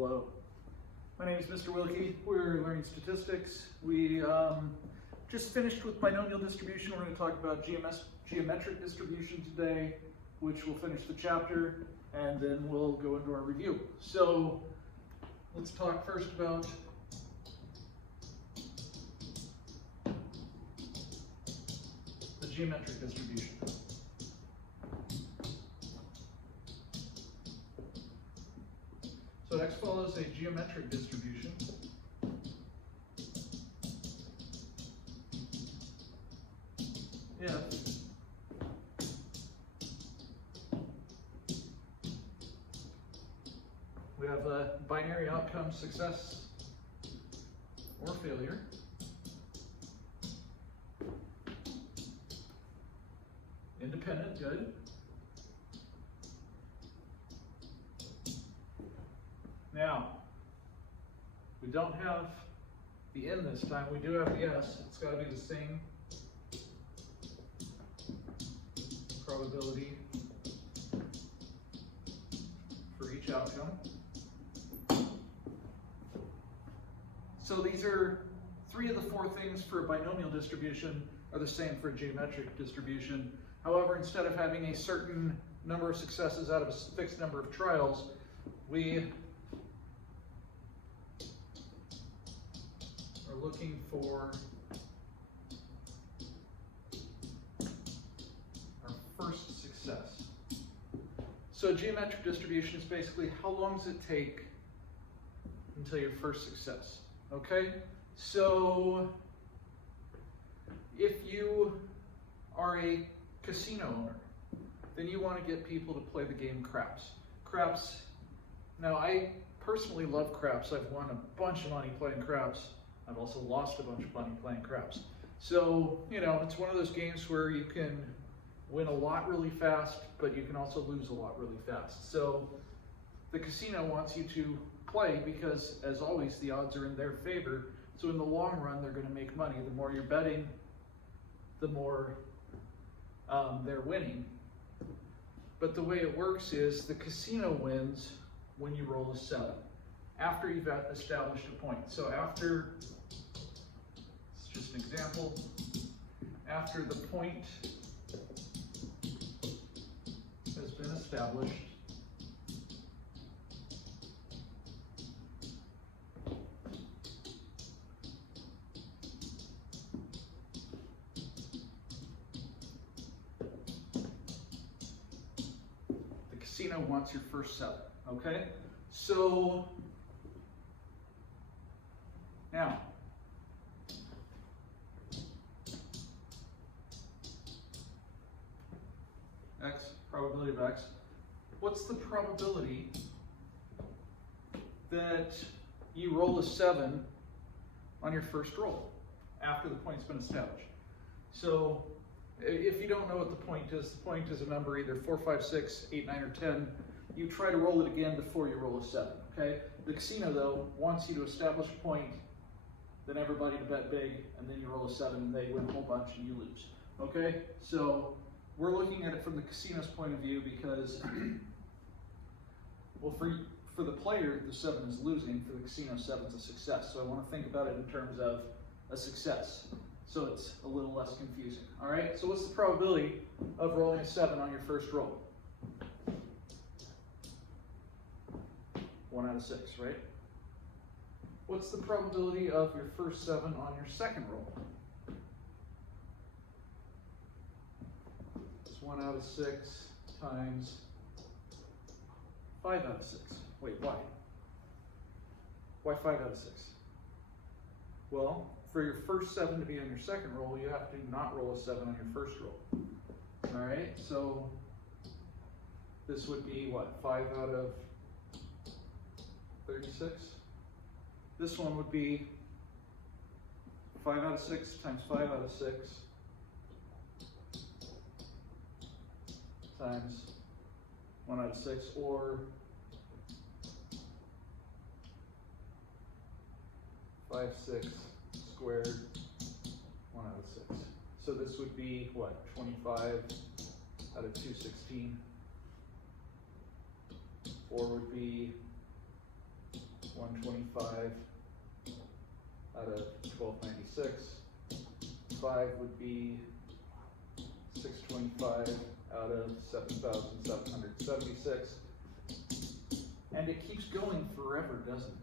Hello, my name is Mr. Wilke. We're learning statistics. We just finished with binomial distribution. We're going to talk about geometric distribution today, which will finish the chapter, and then we'll go into our review. So let's talk first about the geometric distribution. So X follows a geometric distribution. If we have a binary outcome, success or failure, independent, good. Now, we don't have the n this time, we do have the s. It's got to be the same probability for each outcome. So these are three of the four things for a binomial distribution are the same for a geometric distribution. However, instead of having a certain number of successes out of a fixed number of trials, we are looking for our first success. So a geometric distribution is basically how long does it take until your first success, okay? So if you are a casino owner, then you want to get people to play the game craps. Craps, now I personally love craps. I've won a bunch of money playing craps. I've also lost a bunch of money playing craps. So, you know, it's one of those games where you can win a lot really fast, but you can also lose a lot really fast. So the casino wants you to play because, as always, the odds are in their favor. So in the long run, they're going to make money. The more you're betting, the more they're winning. But the way it works is the casino wins when you roll a 7. After you've established a point. So after, it's just an example, after the point has been established, the casino wants your first 7, okay? So now, x, probability of x. What's the probability that you roll a 7 on your first roll after the point's been established? So if you don't know what the point is a number either 4, 5, 6, 8, 9, or 10. You try to roll it again before you roll a 7, okay? The casino, though, wants you to establish a point, then everybody to bet big, and then you roll a 7 and they win a whole bunch and you lose. Okay? So we're looking at it from the casino's point of view because, well, for the player, the 7 is losing. For the casino, 7 is a success. So I want to think about it in terms of a success. So it's a little less confusing. All right? So what's the probability of rolling a 7 on your first roll? 1 out of 6, right? What's the probability of your first 7 on your second roll? It's 1 out of 6 times 5 out of 6. Wait, why? Why 5 out of 6? Well, for your first 7 to be on your second roll, you have to not roll a 7 on your first roll. All right, so this would be what, 5 out of 36? This one would be 5 out of 6 times 5 out of 6 times 1 out of 6, or 5, 6 squared 1 out of 6. So this would be what, 25 out of 216. 4 would be 125 out of 1296. 5 would be 625 out of 7,776. And it keeps going forever, doesn't it?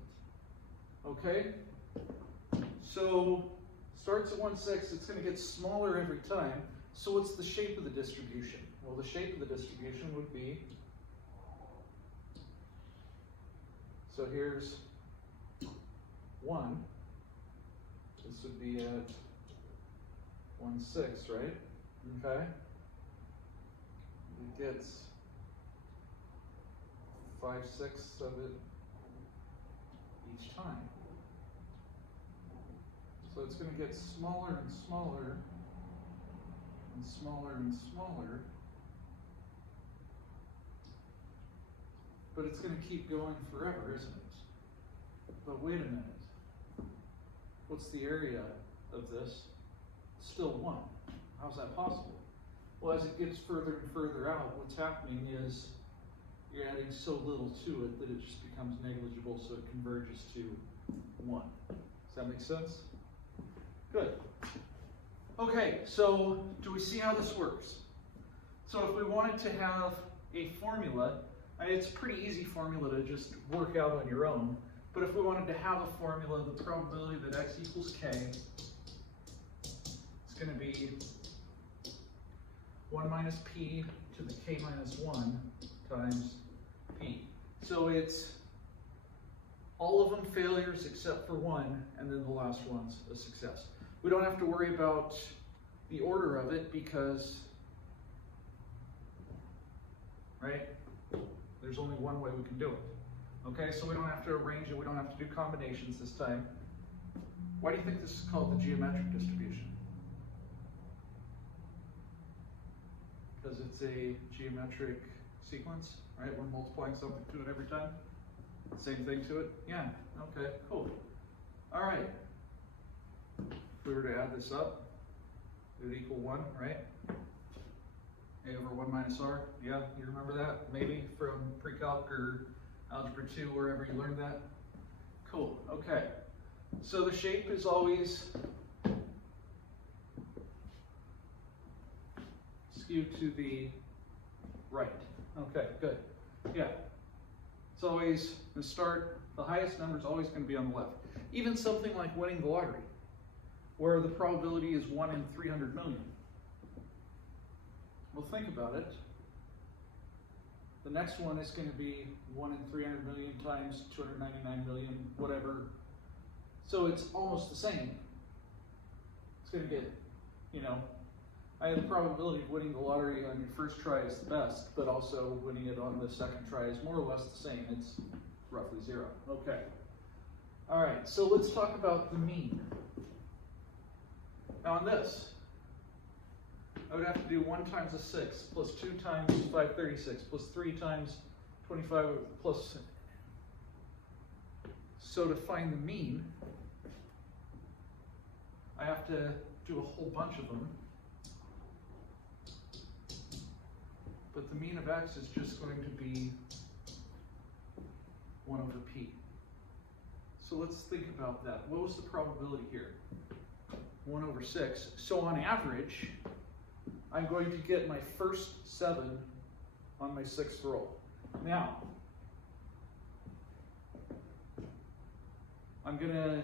Okay? So, starts at 1/6, it's going to get smaller every time. So what's the shape of the distribution? Well, the shape of the distribution would be, so here's 1. This would be at 1/6, right? Okay. It gets 5/6 of it each time. So it's going to get smaller and smaller and smaller and smaller. But it's going to keep going forever, isn't it? But wait a minute. What's the area of this? It's still 1. How's that possible? Well, as it gets further and further out, what's happening is you're adding so little to it that it just becomes negligible, so it converges to 1. Does that make sense? Good. Okay, so do we see how this works? So if we wanted to have a formula, it's a pretty easy formula to just work out on your own, but if we wanted to have a formula, the probability that x equals k is going to be 1 minus p to the k minus 1 times p. So it's all of them failures except for 1, and then the last one's a success. We don't have to worry about the order of it because, right, there's only one way we can do it. Okay, so we don't have to arrange it, we don't have to do combinations this time. Why do you think this is called the geometric distribution? Because it's a geometric sequence, right? We're multiplying something to it every time. Same thing to it? Yeah, okay, cool. All right. If we were to add this up, it would equal 1, right? A over 1 minus r. Yeah, you remember that? Maybe from pre-calc or algebra 2, wherever you learned that? Cool, okay. So the shape is always skewed to the right. Okay, good. Yeah. It's always, the start, the highest number is always going to be on the left. Even something like winning the lottery, where the probability is 1 in 300 million. Well, think about it. The next one is going to be 1 in 300 million times 299 million, whatever. So it's almost the same. It's going to get, you know, the probability of winning the lottery on your first try is the best, but also winning it on the second try is more or less the same. It's roughly 0. Okay. All right, so let's talk about the mean. Now on this, I would have to do 1 times a 6 plus 2 times 536 plus 3 times 25 plus. So to find the mean, I have to do a whole bunch of them. But the mean of x is just going to be 1 over p. So let's think about that. What was the probability here? 1 over 6. So on average, I'm going to get my first 7 on my 6th roll. Now, I'm going to,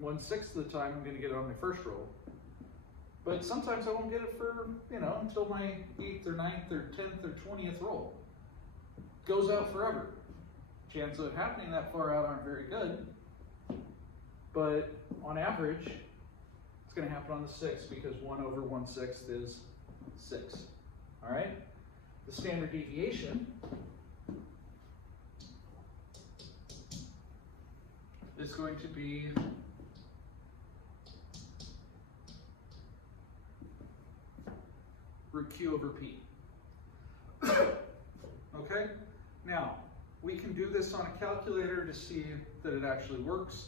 1/6 of the time I'm going to get it on my first roll. But sometimes I won't get it for, until my 8th or 9th or 10th or 20th roll. Goes out forever. Chances of it happening that far out aren't very good. But on average, it's going to happen on the 6th because 1 over 1/6 is 6. All right? The standard deviation is going to be root q over p. Okay? Now, we can do this on a calculator to see that it actually works.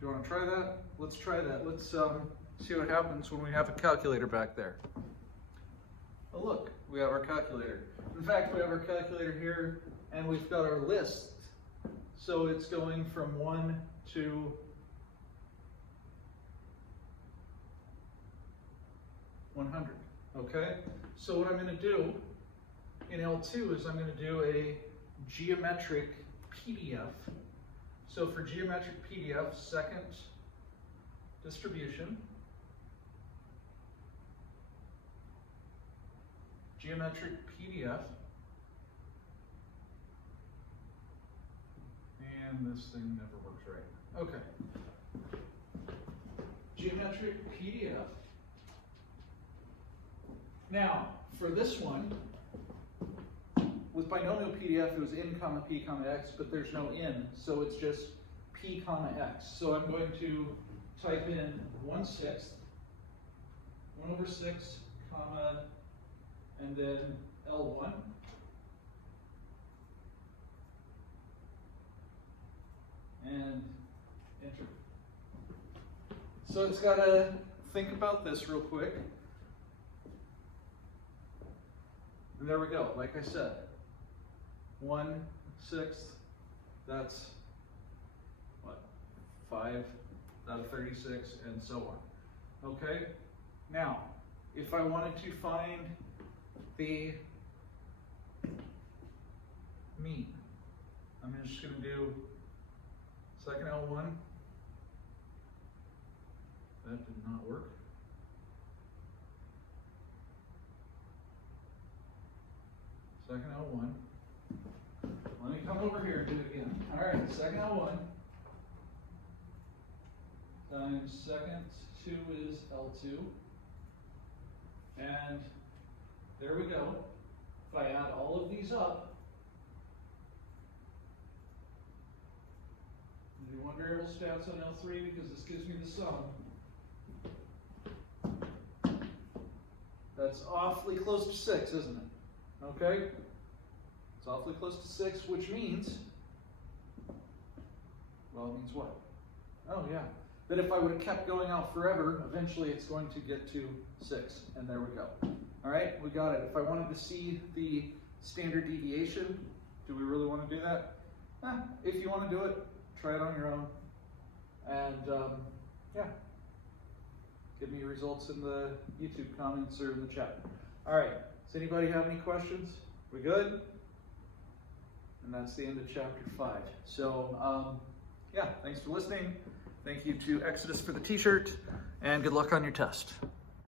Do you want to try that? Let's try that. Let's see what happens when we have a calculator back there. Oh look, we have our calculator. In fact, we have our calculator here and we've got our list. So it's going from 1 to 100, okay? So what I'm going to do in L2 is I'm going to do a geometric PDF. So for geometric PDF, second distribution, geometric PDF, and this thing never works right. Okay. Geometric PDF. Now, for this one, with binomial PDF, it was in comma p comma x, but there's no in, so it's just p comma x. So I'm going to type in 1/6, 1/6, comma, and then L1. And enter. So it's got to think about this real quick. And there we go, like I said. 1/6, that's what, 5 out of 36, and so on. Okay? Now, if I wanted to find the mean, I'm just going to do second L1. That did not work. Second L1. Let me come over here and do it again. All right, second L1 times second 2 is L2. And there we go. If I add all of these up, do one variable stats on L3 because this gives me the sum. That's awfully close to 6, isn't it? Okay? It's awfully close to 6, which means, well, it means what? Oh, yeah. That if I would have kept going out forever, eventually it's going to get to 6, and there we go. All right, we got it. If I wanted to see the standard deviation, do we really want to do that? If you want to do it, try it on your own. And, yeah, give me your results in the YouTube comments or in the chat. All right, does anybody have any questions? We good? And that's the end of chapter 5. So, yeah, thanks for listening. Thank you to Exodus for the t-shirt, and good luck on your test.